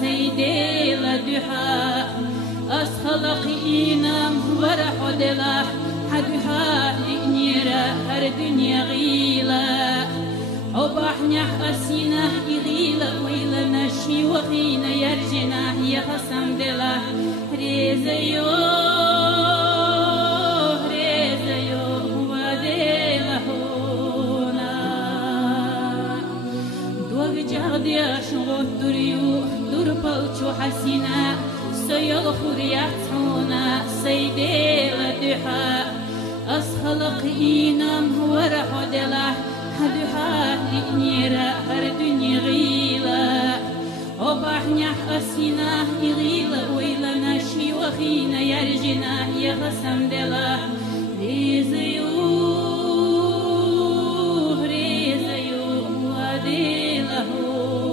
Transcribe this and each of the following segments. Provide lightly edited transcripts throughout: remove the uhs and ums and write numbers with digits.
سيدي لدحا أسخلق إينام خدلا حدها نيرا هر دنيا غيلا وبحنح أسينا إغيلا ويلا نشي وغينا يرجنا يا خسم دلا ريزيو وديلا هونا دوغ جغدي أشغل دريو دور بلچو حسينا سيال خوريات هونا سيديلا دحا أسخلق إينام ورح دلا هدها نيرا هر دنيا غيلا وبحنح أسينا إغيلا ويلا نشي وخينا يرجنا يا غسم دلا ريزيو وديلا هونا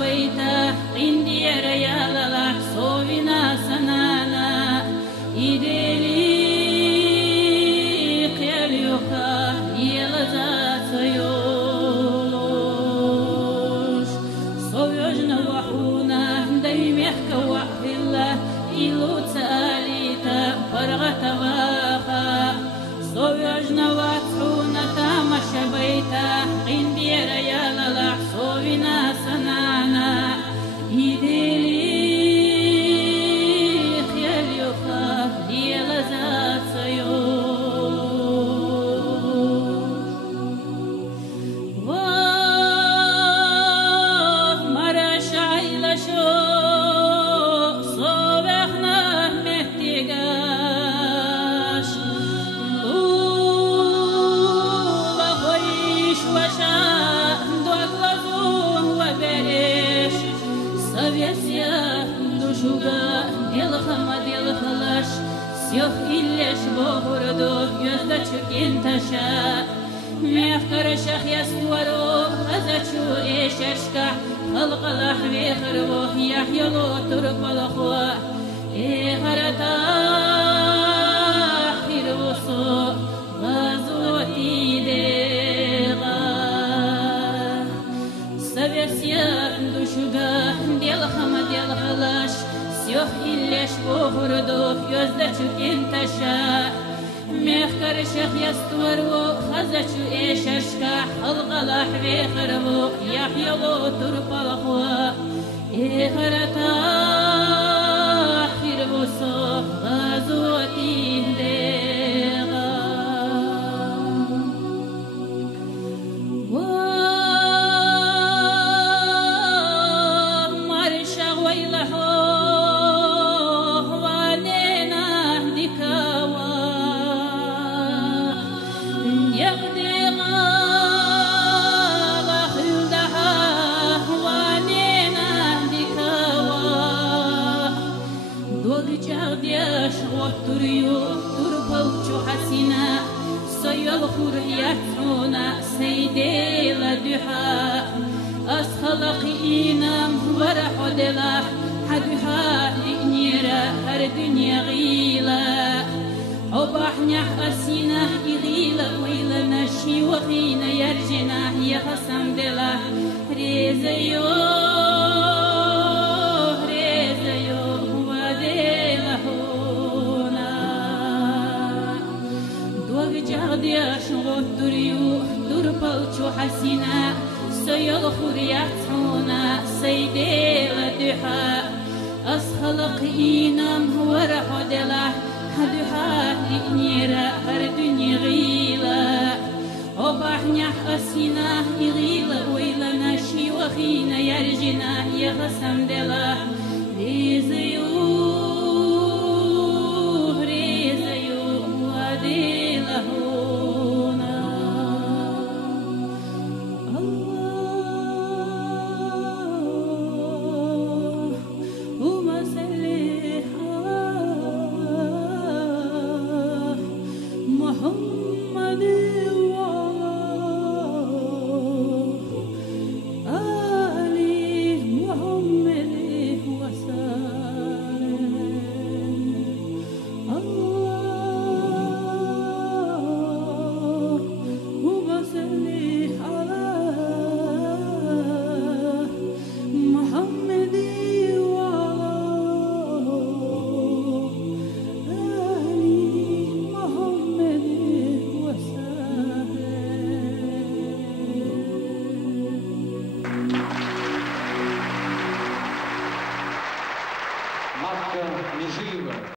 بيتا عندي ريال الأحصوبنا سنانا إيدي يا اليوكا ليش بوردو يزدچ انتشا ميخر شخ يستورو هزچو ايششكا خلق لحوي خربو يحيلو تربلخو غرتا خيروسو غازوتي ديغا سبيسيا دشوغا ديالخما ديالخلاش سيوخ إليش بوردو يزدچ انتشا ميخر شخ يستورو خزچو ايششكا خلق لحوي خربو يحيلو تربلخو غرتا خيروسو غازوتي ديغا ومارشا ويلحو وانينا ديكاوا يغدي غالا خلدها وانينا ديكاوا دوغ جاردياش وطريو تربلچو حسينا سيال خورياترونا سيدي لدوها أسخلق إينام ورحو دلاح حدوها لإنيرا هر دنيا غيلا وبحنيح أسينا إغيلا ويلا نشي وخينا يرجنا يخسم دلاح ريزيو جاردياش غطريو دربلچو حسينا سيال خورياترونا سيدي لدوها أسخلق إينام ورحو دلاح هدوها لإنيرا هر دنيا غيلا وبحنيح أسينا إغيلا ويلا ناشي وخينا يرجنا يغسم دلاح ريزيو محمد